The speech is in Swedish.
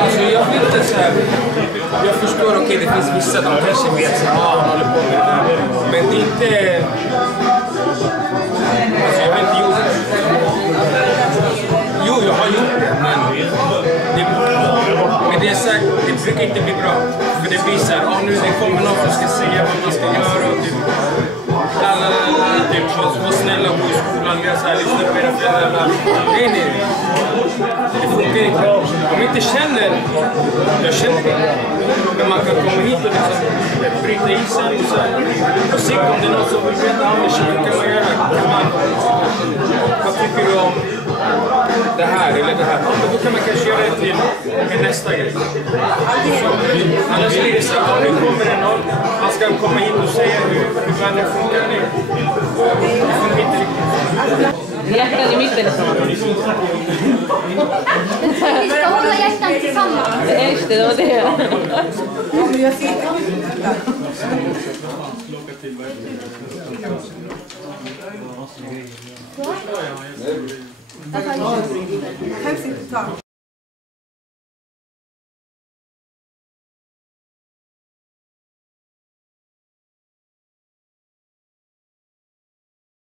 Alltså jag vill inte så här. Jag förstår, okej, det finns vissa, de kanske vet att han håller på med det där. Men det är inte... Alltså jag har inte gjort det. Jo, jag har gjort det, men det är sagt, det brukar inte bli bra. För det blir så här, nu det kommer någon som ska säga vad man ska göra och typ... Typ, var snälla och gå i skolan med så här, lyssna på era föräldrar. Nej. Det funkar inte. Om inte känner, jag känner det. Men man kan komma hit och liksom bryta isen och så här. På sikt, om det är någon som vill veta hur kan man göra? Vad tycker du om det här eller det här? Men då kan man kanske göra det till nästa grej. Annars blir det så att nu kommer det någon, man ska komma in och säga hur världen funkar. Det funkar inte riktigt. Hjärtan i mitten är så. Vi ska hålla hjärtan tillsammans. Just det var det. Jag ser det.